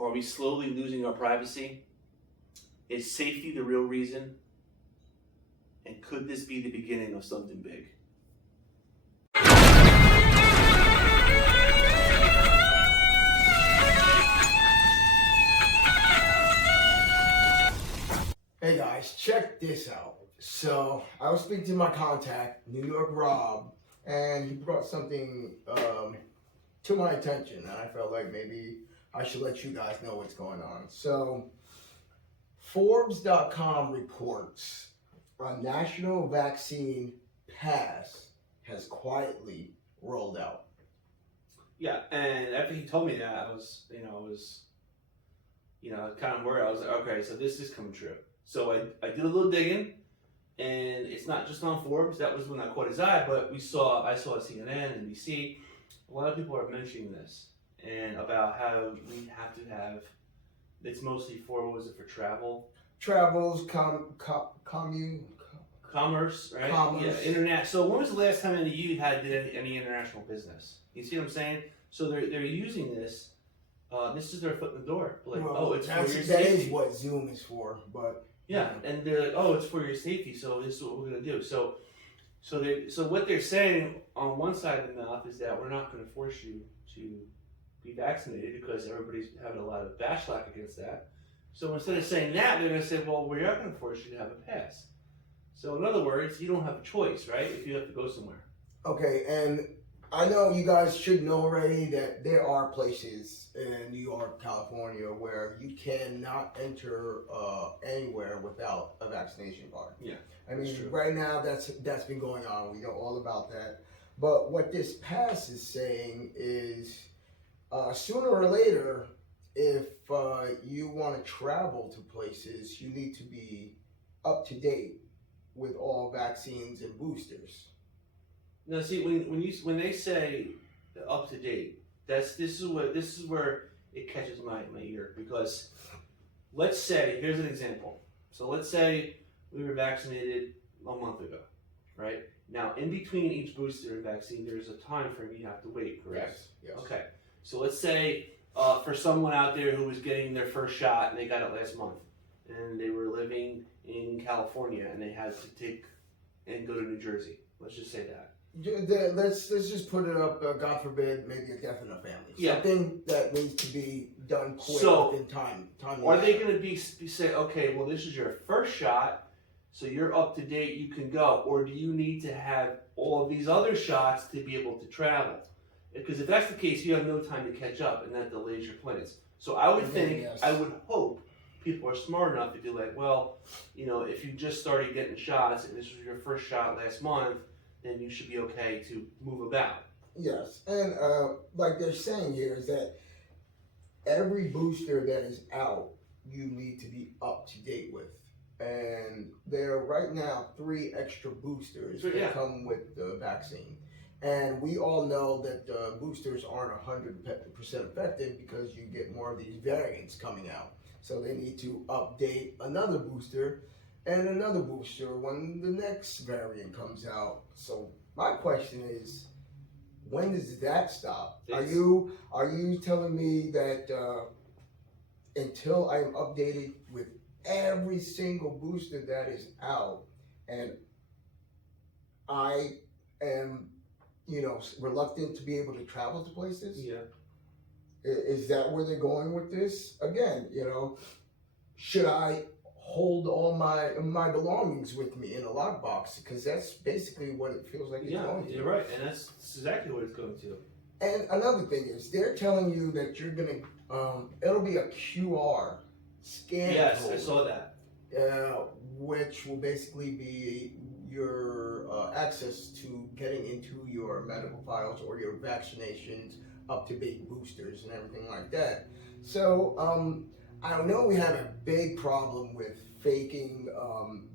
Are we slowly losing our privacy? Is safety the real reason? And could this be the beginning of something big? Hey guys, check this out. So I was speaking to my contact, New York Rob, and he brought something to my attention, and I felt like maybe I should let you guys know what's going on. So Forbes.com reports a national vaccine pass has quietly rolled out. Yeah, and after he told me that, I was kind of worried. I was like, okay, so this is coming true. So I did a little digging, and it's not just on Forbes. That was when I caught his eye, but I saw CNN, NBC. A lot of people are mentioning this and about how we have to have. It's mostly for, what was it, for travel? Travels, Commerce, right? Commerce. Yeah, internet. So when was the last time any of you did any international business? You see what I'm saying? So they're using this. This is their foot in the door. Like, well, it's for your that safety. is what Zoom is for, but yeah, and they're like, oh, it's for your safety. So this is what we're gonna do. So what they're saying on one side of the mouth is that we're not going to force you to be vaccinated because everybody's having a lot of backlash against that. So instead of saying that, they're going to say, well, we are going to force you to have a pass. So in other words, you don't have a choice, right? If you have to go somewhere. okay, and I know you guys should know already that there are places in New York, California, where you cannot enter anywhere without a vaccination card. Yeah, I mean, true. right now that's been going on. We know all about that. But what this pass is saying is, sooner or later, if you want to travel to places, you need to be up to date with all vaccines and boosters. Now, see, when they say up to date, this is where it catches my ear, because let's say, here's an example. So let's say we were vaccinated a month ago, right? Now, in between each booster and vaccine, there's a time frame you have to wait, correct? Yes. Okay. So let's say for someone out there who was getting their first shot and they got it last month, and they were living in California and they had to take and go to New Jersey. Let's just say that. Let's just put it up. God forbid, maybe a death in a family. Yeah. Something that needs to be done quick So, within time. Are they going to be say, okay, well, this is your first shot, so you're up to date, you can go, or do you need to have all of these other shots to be able to travel? Because if that's the case, you have no time to catch up, and that delays your plans. So I would think, yes. I would hope people are smart enough to be like, well, if you just started getting shots and this was your first shot last month, then you should be okay to move about. Yes, and like they're saying here is that every booster that is out, you need to be up to date with. And there are right now 3 extra boosters that come with the vaccine. And we all know that the boosters aren't 100% effective because you get more of these variants coming out. So they need to update another booster and another booster when the next variant comes out. So my question is, when does that stop? Are you telling me that until I'm updated with every single booster that is out, and I am, reluctant to be able to travel to places? Yeah. Is that where they're going with this? Again, should I hold all my belongings with me in a lockbox? Because that's basically what it feels like it's going to. You're right, and that's exactly what it's going to. And another thing is, they're telling you that you're gonna, it'll be a QR scan. Yes, code, I saw that. which will basically be your access to getting into your medical files or your vaccinations, up-to-date boosters and everything like that. So I know we have a big problem with faking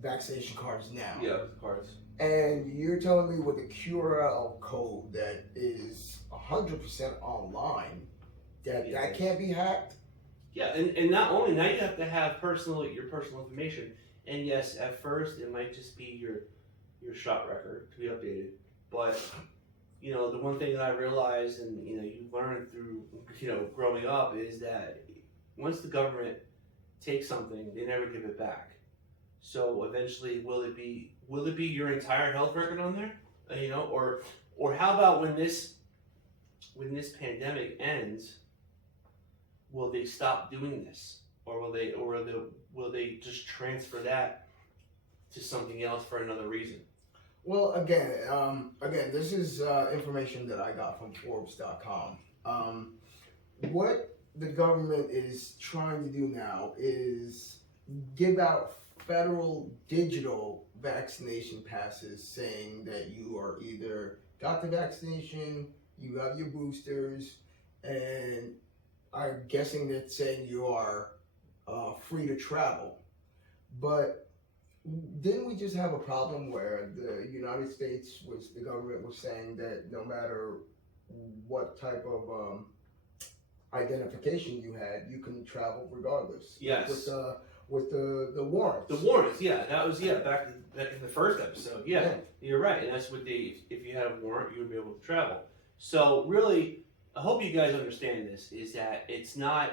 vaccination cards now. Yeah, the cards. And you're telling me with a QR code that is 100% online, that can't be hacked? Yeah, and not only, now you have to have your personal information. And yes, at first it might just be your shot record to be updated. But the one thing that I realized, and you learn through growing up, is that once the government takes something, they never give it back. So eventually, will it be your entire health record on there? Or how about when this pandemic ends, will they stop doing this, or will they just transfer that to something else for another reason? Well, again, this is information that I got from Forbes.com. What the government is trying to do now is give out federal digital vaccination passes saying that you are either got the vaccination, you have your boosters, and I'm guessing that's saying you are free to travel. But didn't we just have a problem where the United States, the government was saying that no matter what type of identification you had, you can travel regardless? Yes. With the warrants. The warrants, yeah, that was back in the first episode. Yeah, you're right, and that's what if you had a warrant, you would be able to travel. So really, I hope you guys understand this, is that it's not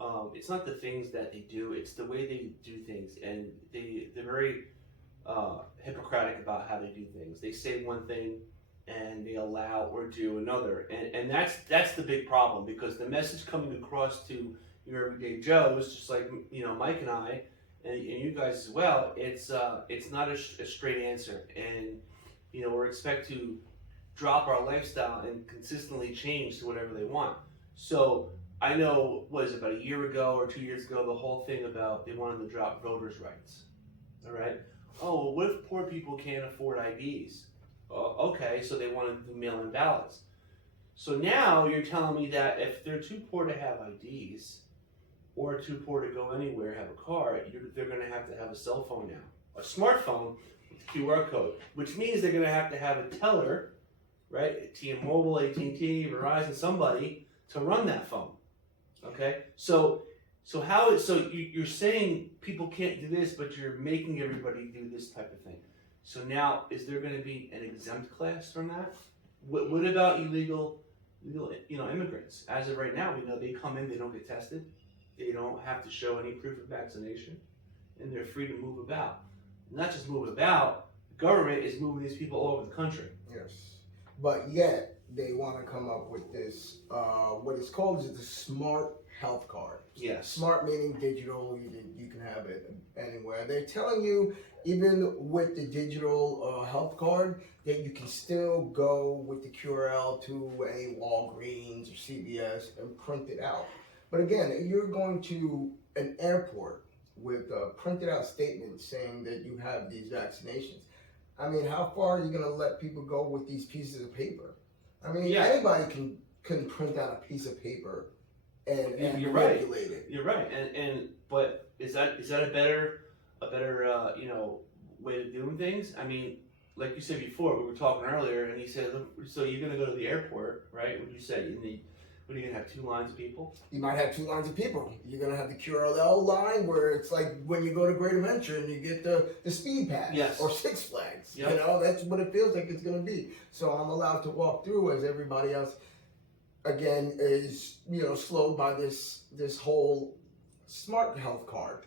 the things that they do, it's the way they do things, and they're very hypocritic about how they do things. They say one thing and they allow or do another, and that's the big problem, because the message coming across to your everyday Joes, just like Mike and I, and you guys as well, it's not a straight answer, and we're expected to drop our lifestyle and consistently change to whatever they want. So I know, about a year ago or 2 years ago, the whole thing about they wanted to drop voters' rights. All right. Oh, well, what if poor people can't afford IDs? Okay, so they wanted to do mail-in ballots. So now you're telling me that if they're too poor to have IDs, or too poor to go anywhere, have a car, they're going to have a cell phone now, a smartphone with a QR code, which means they're going to have a teller, right? T-Mobile, AT&T, Verizon, somebody to run that phone. Okay, so you're saying people can't do this, but you're making everybody do this type of thing. So now, is there going to be an exempt class from that? What about illegal immigrants? As of right now, we know they come in, they don't get tested, they don't have to show any proof of vaccination, and they're free to move about. Not just move about, the government is moving these people all over the country. Yes, but yet they want to come up with this, what it's called is the smart health card. Yes. Smart meaning digital, you can have it anywhere. They're telling you, even with the digital health card, that you can still go with the QRL to a Walgreens or CVS and print it out. But again, you're going to an airport with a printed out statement saying that you have these vaccinations. I mean, how far are you going to let people go with these pieces of paper? I mean, anybody can print out a piece of paper and manipulate it. You're right, but is that a better way of doing things? I mean, like you said before, we were talking earlier, and he said, so you're going to go to the airport, right? What you say? What are you going to have, 2 lines of people? You might have 2 lines of people. You're going to have the QRL line where it's like when you go to Great Adventure and you get the speed pass, yes, or Six Flags. Yep. That's what it feels like it's going to be. So I'm allowed to walk through as everybody else, again, is slowed by this whole smart health card.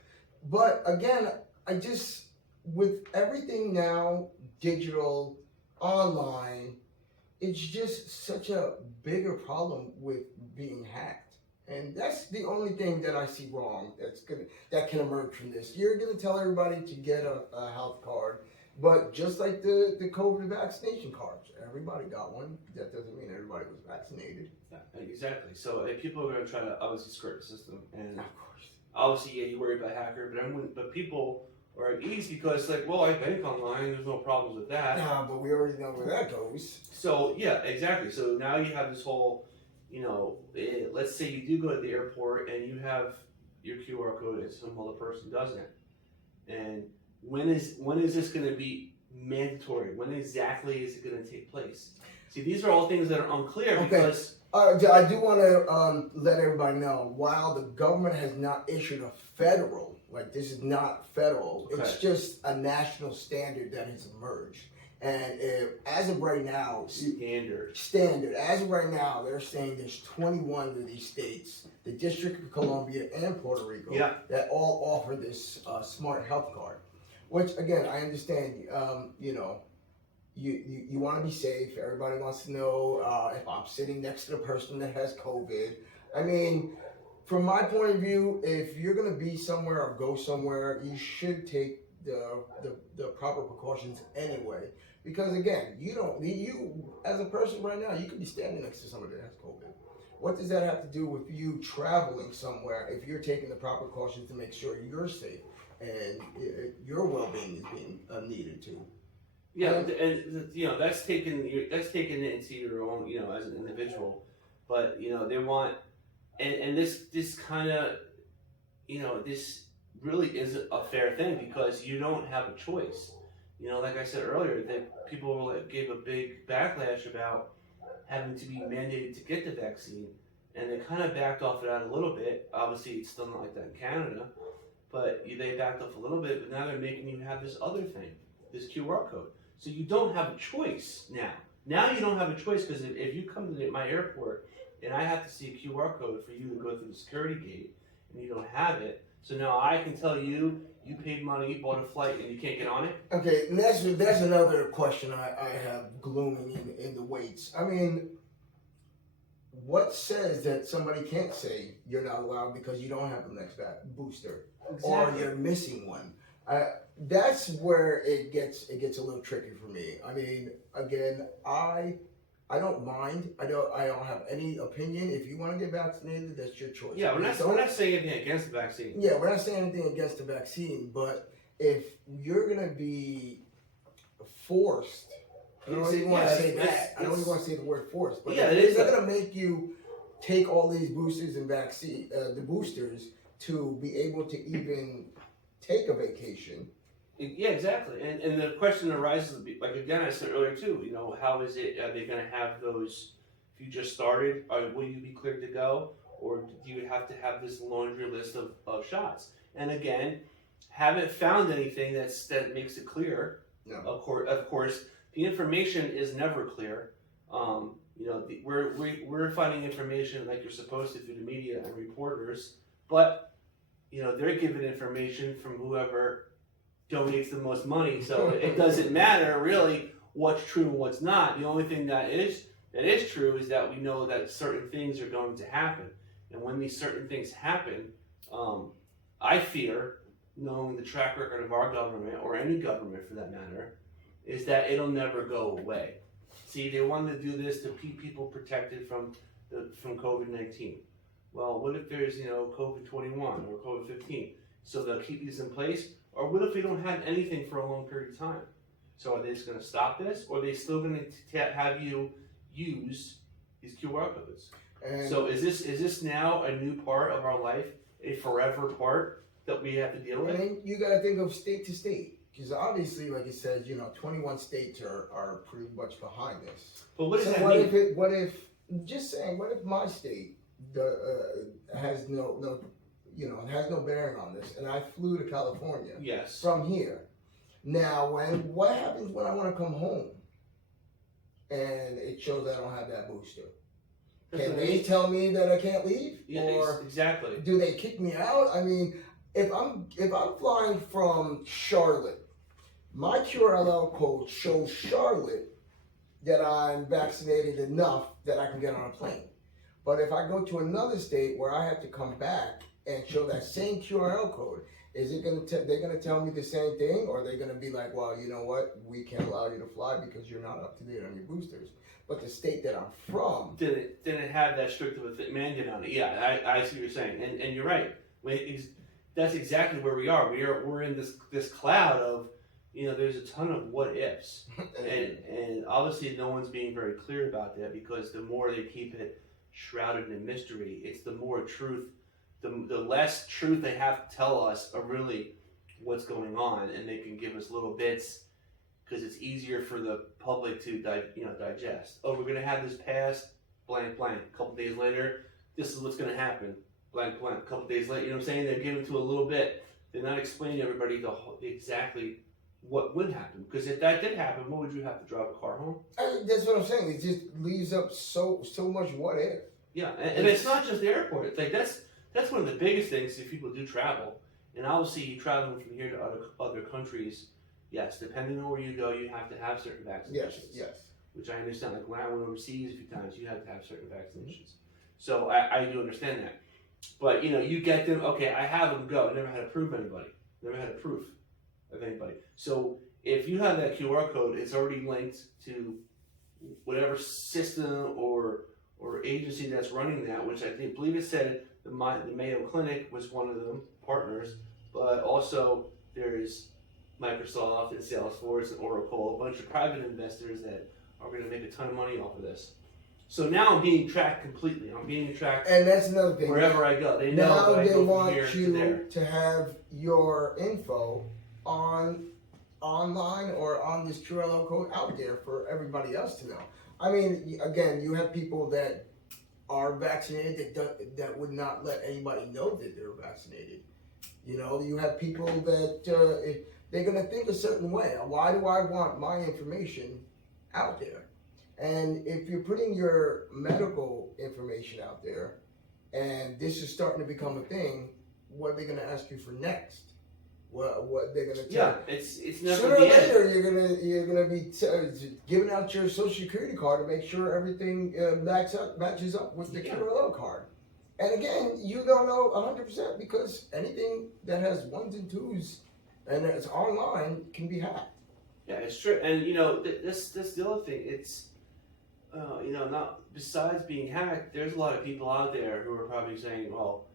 But again, with everything now digital, online, it's just such a bigger problem with being hacked. And that's the only thing that I see wrong that can emerge from this. You're going to tell everybody to get a health card, but just like the COVID vaccination cards, everybody got one. That doesn't mean everybody was vaccinated. Yeah, exactly. So people are going to try to obviously skirt the system, and of course, obviously, you worry about hacker, but people are at ease because, like, well, I bank online, there's no problems with that. Yeah, but we already know where that goes. So, yeah, exactly. So now you have this whole, let's say you do go to the airport and you have your QR code and some other person doesn't. And when is this going to be mandatory? When exactly is it going to take place? See, these are all things that are unclear because... I do want to let everybody know, while the government has not issued a federal, this is not federal, it's just a national standard that has emerged. And as of right now, Standard. as of right now, they're saying there's 21 of these states, the District of Columbia and Puerto Rico, Yeah. that all offer this smart health card. Which again, I understand. You know, you want to be safe. Everybody wants to know if I'm sitting next to the person that has COVID. I mean, from my point of view, if you're gonna be somewhere or go somewhere, you should take the proper precautions anyway. Because again, you as a person right now, you could be standing next to somebody that has COVID. What does that have to do with you traveling somewhere if you're taking the proper precautions to make sure you're safe and your well-being is being needed too? Yeah, and you know that's taken it into your own, you know, as an individual. But you know they want, and this kind of, you know, this really isn't a fair thing because you don't have a choice. You know, like I said earlier, that people gave a big backlash about having to be mandated to get the vaccine, and they kind of backed off of that a little bit. Obviously, it's still not like that in Canada, but they backed off a little bit. But now they're making you have this other thing, this QR code. So you don't have a choice now. Now you don't have a choice because if you come to my airport and I have to see a QR code for you to go through the security gate and you don't have it, so now I can tell you paid money, you bought a flight, and you can't get on it? Okay, and that's another question I have glooming in the weights. I mean, what says that somebody can't say you're not allowed because you don't have the next booster, or you're missing one? That's where it gets a little tricky for me. I mean, again, I don't mind. I don't have any opinion. If you want to get vaccinated, that's your choice. Yeah, we're not saying anything against the vaccine. Yeah, we're not saying anything against the vaccine, but if you're gonna be forced, I don't even want to say that. I don't even want to say the word forced. But if they're gonna make you take all these boosters and vaccine, the boosters to be able to even take a vacation. Yeah, exactly. And the question arises, like again, I said earlier too, you know, how is it, are they going to have those, if you just started, will you be cleared to go? Or do you have to have this laundry list of shots? And again, haven't found anything that makes it clear. No. Of course, the information is never clear. You know, we're finding information like you're supposed to through the media and reporters, but you know, they're given information from whoever donates the most money, so it doesn't matter really what's true and what's not. The only thing that is true is that we know that certain things are going to happen, and when these certain things happen, I fear, knowing the track record of our government or any government for that matter, is that it'll never go away. See, they wanted to do this to keep people protected from COVID-19. Well, what if there's, you know, COVID-21 or COVID-15? So they'll keep these in place. Or what if we don't have anything for a long period of time? So are they just going to stop this, or are they still going to have you use these QR codes? And so is this now a new part of our life, a forever part that we have to deal with? And you got to think of state to state, because obviously, like it says, you know, 21 states are pretty much behind this. But what does that mean? What if my state has no bearing on this, and I flew to California from here. Now, what happens when I want to come home and it shows I don't have that booster? Can they tell me that I can't leave? Yeah, or exactly. Do they kick me out? I mean, if I'm flying from Charlotte, my QRL code shows Charlotte that I'm vaccinated enough that I can get on a plane. But if I go to another state where I have to come back and show that same QRL code, is it they're gonna tell me the same thing, or are they gonna be like, well, you know what, we can't allow you to fly because you're not up to date on your boosters? But the state that I'm from didn't have that strict of a mandate on it. Yeah, I see what you're saying, and you're right. That's exactly where we are. We're in this cloud of, you know, there's a ton of what ifs, and obviously no one's being very clear about that, because the more they keep it shrouded in mystery, it's the more truth. The less truth they have to tell us of really what's going on, and they can give us little bits because it's easier for the public to digest. Oh, we're going to have this pass, blank, blank. A couple days later, this is what's going to happen, blank, blank. A couple days later, you know what I'm saying? They're giving to a little bit. They're not explaining to everybody exactly what would happen. Because if that did happen, what would you have to drive a car home? That's what I'm saying. It just leaves up so much what if. Yeah, and it's not just the airport. It's like that's one of the biggest things if people do travel. And obviously, you traveling from here to other countries. Yes, depending on where you go, you have to have certain vaccinations. Yes. Which I understand. Like when I went overseas a few times, you had to have certain vaccinations. So I do understand that. But you get them. Okay, I have them go. I never had to prove anybody. Never had a proof of anybody. So if you have that QR code, it's already linked to whatever system or agency that's running that. Which I believe it said the Mayo Clinic was one of them partners, but also there's Microsoft and Salesforce and Oracle, a bunch of private investors that are going to make a ton of money off of this. So now I'm being tracked completely. I'm being tracked, and that's another thing. Wherever I go, they know now that I they go want from here you to there. to have your info online or on this QR code out there for everybody else to know. I mean, again, you have people that are vaccinated that would not let anybody know that they're vaccinated. You have people that they're going to think a certain way. Why do I want my information out there? And if you're putting your medical information out there, and this is starting to become a thing, what are they going to ask you for next? What they're going to tell? Yeah, it's never Sooner or the end. later, you're gonna be giving out your social security card to make sure everything matches up with the QR card. And again, you don't know 100% because anything that has ones and twos and it's online can be hacked. Yeah, it's true. And this the other thing. It's not besides being hacked. There's a lot of people out there who are probably saying, well,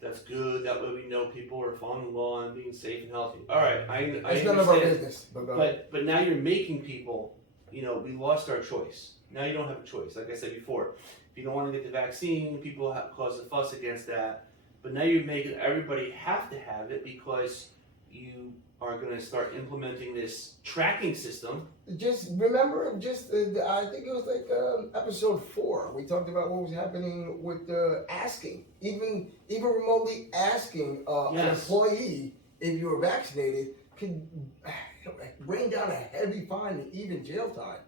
that's good. That way we know people are following the law and being safe and healthy. All right, I It's none of our business. But now you're making people. We lost our choice. Now you don't have a choice. Like I said before, if you don't want to get the vaccine, people cause a fuss against that. But now you're making everybody have to have it because you are going to start implementing this tracking system. Just remember, I think it was like episode 4. We talked about what was happening with asking, even remotely asking an employee if you were vaccinated could rain down a heavy fine and even jail time.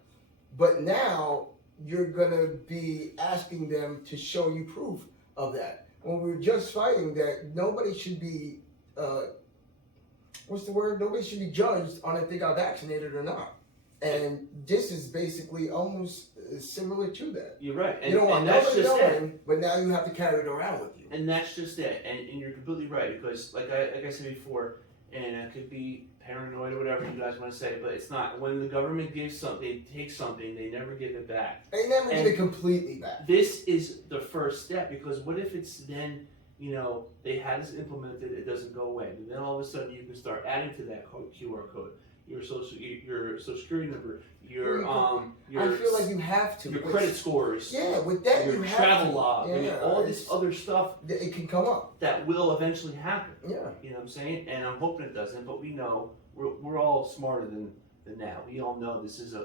But now you're gonna be asking them to show you proof of that. When we were just fighting that nobody should be nobody should be judged on if they got vaccinated or not. And this is basically almost similar to that. You're right. You don't want nobody knowing, but now you have to carry it around with you. And that's just it. And you're completely right because, like I said before, and it could be paranoid or whatever you guys want to say, but it's not. When the government gives something, takes something, they never give it back. They never give it completely back. This is the first step because what if it's then, they had this implemented, it doesn't go away. And then all of a sudden you can start adding to that QR code. Your social security number, I feel like you have to. Your credit scores. Yeah, with that your you have travel to. log. Yeah, all this other stuff. It can come up. That will eventually happen. Yeah. You know what I'm saying? And I'm hoping it doesn't, but we know we're all smarter than now. We all know this is a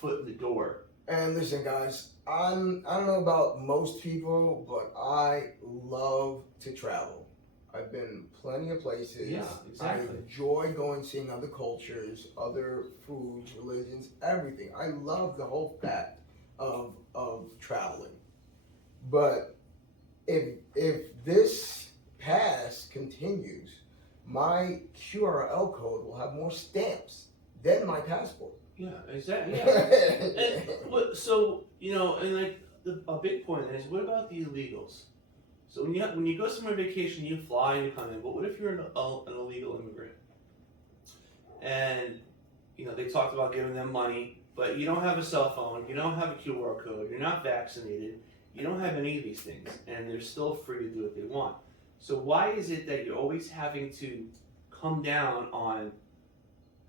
foot in the door. And listen, guys, I don't know about most people, but I love to travel. I've been plenty of places. Yeah, exactly. I enjoy going, seeing other cultures, other foods, religions, everything. I love the whole fact of traveling. But if this pass continues, my QRL code will have more stamps than my passport. Yeah, exactly. Yeah. So and like a big point is, what about the illegals? So when you go somewhere on vacation, you fly and you come in. But what if you're an illegal immigrant? And they talked about giving them money, but you don't have a cell phone, you don't have a QR code, you're not vaccinated, you don't have any of these things, and they're still free to do what they want. So why is it that you're always having to come down on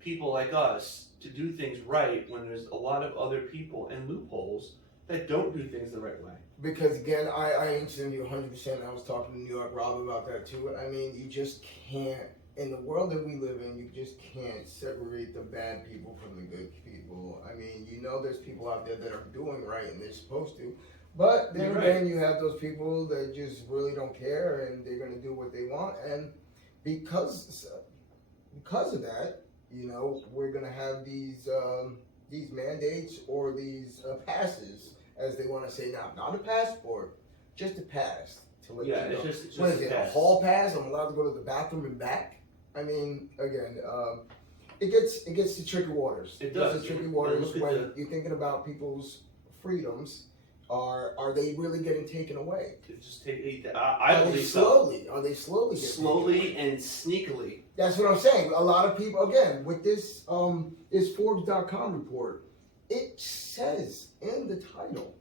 people like us to do things right when there's a lot of other people and loopholes that don't do things the right way? Because again, I understand you 100%. I was talking to New York Rob about that too. I mean, you just can't, in the world that we live in, you just can't separate the bad people from the good people. I mean, there's people out there that are doing right and they're supposed to. But then again, you have those people that just really don't care and they're going to do what they want. And because of that, you know, we're gonna have these mandates or these passes, as they want to say now. Not a passport, just a pass to let Yeah, you know. it's just What is a it? A pass. hall pass? I'm allowed to go to the bathroom and back. I mean, again, it gets to tricky waters. It does. Gets to tricky And waters look at when you're thinking about people's freedoms. Are they really getting taken away? Just take. I Are they believe so. slowly? Are they slowly getting Slowly taken away? and sneakily. That's what I'm saying. A lot of people, again, with this Forbes.com report, it says in the title,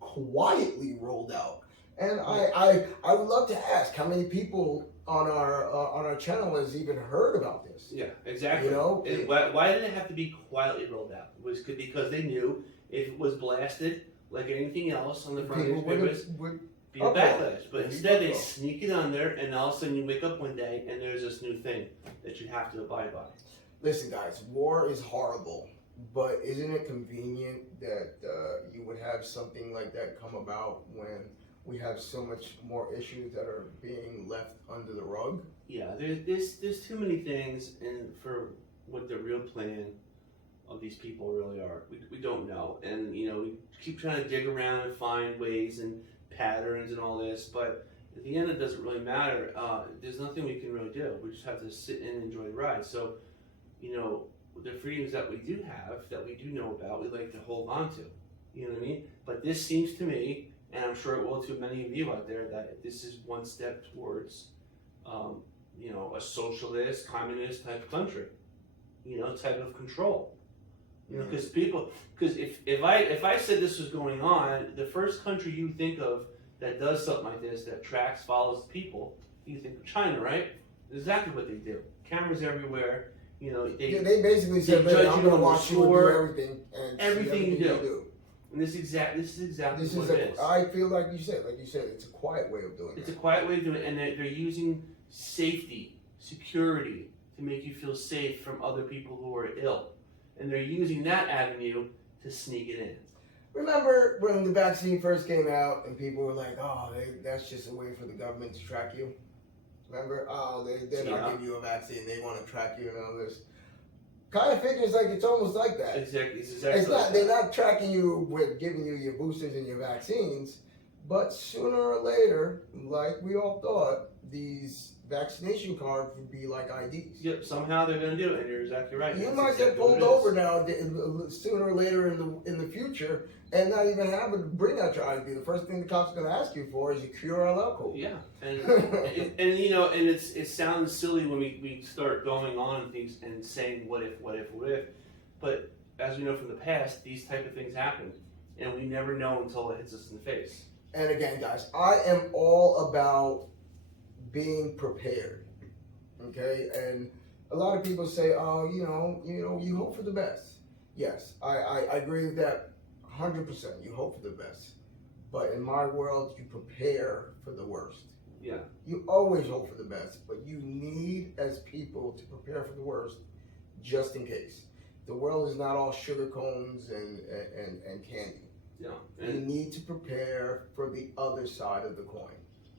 quietly rolled out. And I would love to ask how many people on our channel has even heard about this. Yeah, exactly. You know, and why did it have to be quietly rolled out? It was because they knew if it was blasted like anything else on the front of people the newspapers, would be a backlash. But Would be instead, they uproar. sneak it on there, and all of a sudden you wake up one day and there's this new thing that you have to abide by. Listen, guys, war is horrible, but isn't it convenient that you would have something like that come about when we have so much more issues that are being left under the rug? Yeah, there's too many things, and for what the real plan of these people really are, we don't know. And you know, we keep trying to dig around and find ways and patterns and all this, but at the end it doesn't really matter. There's nothing we can really do. We just have to sit and enjoy the ride. So, you know, the freedoms that we do have, that we do know about, we like to hold on to. You know what I mean? But this seems to me, and I'm sure it will to many of you out there, that this is one step towards, you know, a socialist, communist type country, you know, type of control. You know, because if I said this was going on, the first country you think of that does something like this, that tracks, follows people, you think of China, right? Exactly what they do. Cameras everywhere. You know, they basically said, judge I'm you going to on watch you and do store, everything and see everything you everything do. And this is exactly what it is. I feel like you said, it's a quiet way of doing it. It's a quiet way of doing it, and they're using safety, security to make you feel safe from other people who are ill. And they're using that avenue to sneak it in. Remember when the vaccine first came out and people were like, oh, that's just a way for the government to track you? Remember? Oh, they're not giving you a vaccine. They want to track you and all this. Kind of figures like it's almost like that. Exactly. It's not. They're not tracking you with giving you your boosters and your vaccines, but sooner or later, like we all thought, these vaccination cards would be like IDs. Yep. Somehow they're going to do it, and you're exactly right. You That's might exactly get pulled what it is. over now, sooner or later in the future, and not even have to bring out your ID. The first thing the cops are going to ask you for is your QRL code. Yeah, and you know, and it sounds silly when we start going on and things and saying what if, but as we know from the past, these type of things happen, and we never know until it hits us in the face. And again, guys, I am all about being prepared. Okay, and a lot of people say, oh, you know, you hope for the best. Yes, I agree with that 100%. You hope for the best. But in my world, you prepare for the worst. Yeah. You always hope for the best, but you need, as people, to prepare for the worst just in case. The world is not all sugar cones and candy. Yeah. You need to prepare for the other side of the coin.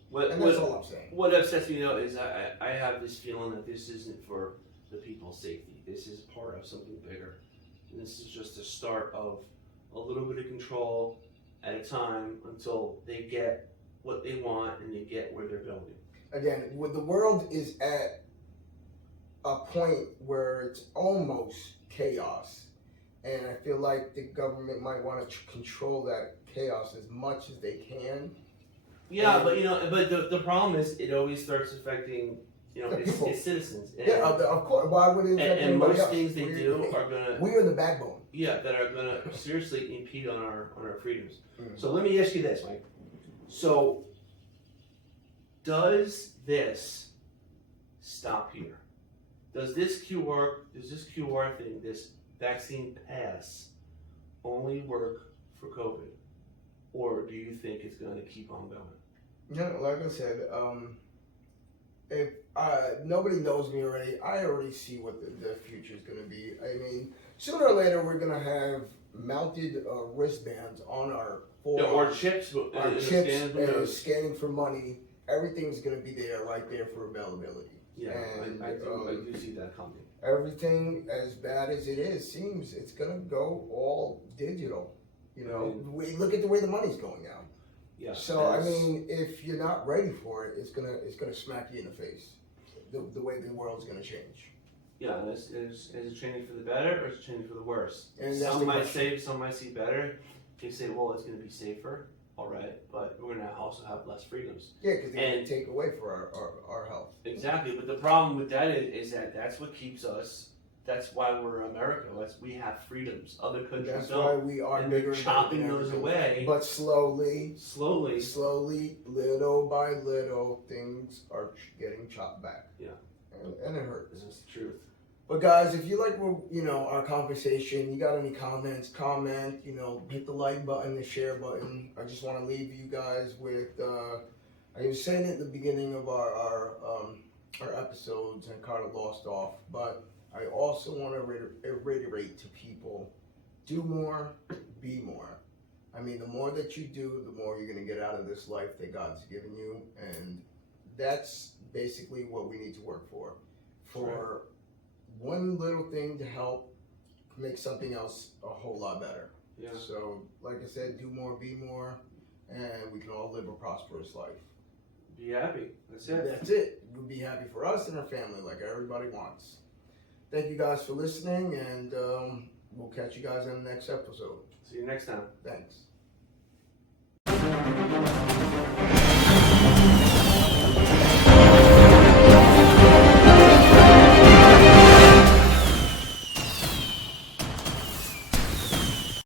What, And that's all I'm saying. What upsets me though is I have this feeling that this isn't for the people's safety. This is part of something bigger. And this is just the start of a little bit of control at a time until they get what they want and they get where they're going. Again, when the world is at a point where it's almost chaos, and I feel like the government might want to control that chaos as much as they can. Yeah, And- but you know, but the problem is it always starts affecting, you know, The people. its citizens. And, Yeah, of course. Why would it affect and anybody most else? things they do are gonna, We are the backbone. yeah, that are gonna seriously impede on our freedoms. Mm. So let me ask you this, Mike. So does this stop here? Does this QR thing, this vaccine pass, only work for COVID, or do you think it's going to keep on going? Yeah, like I said, if nobody knows me already, I already see what the future is going to be. I mean, sooner or later, we're going to have mounted wristbands on our forearms. Or chips, Our chips, scanning for money. Everything's going to be there, right there for availability. Yeah, And, I do see that coming. everything, as bad as it is, seems it's gonna go all digital. You know, we look at the way the money's going now. Yeah. So I mean, if you're not ready for it, it's gonna smack you in the face. The way the world's gonna change. Yeah, and is it changing for the better or is it changing for the worse? And that's Some the might question. say, some might see better. They say, well, it's going to be safer, all right, but we're going to also have less freedoms. Yeah, because they And- take away for our health. Exactly, but the problem with that is that that's what keeps us. That's why we're America. We have freedoms. Other countries That's don't. why we are And bigger they're chopping than those everything. away. But slowly, little by little, things are getting chopped back. Yeah. And it hurts. This is the truth. But guys, if you like our conversation, you got any comments, comment, hit the like button, the share button. I just want to leave you guys with, I was saying it at the beginning of our episodes and kind of lost off, but I also want to reiterate to people, do more, be more. I mean, the more that you do, the more you're going to get out of this life that God's given you, and that's basically what we need to work for. For one little thing to help make something else a whole lot better. Yeah. So, like I said, do more, be more, and we can all live a prosperous life. Be happy. That's it. That's it. We'll be happy for us and our family like everybody wants. Thank you guys for listening, and we'll catch you guys in the next episode. See you next time. Thanks.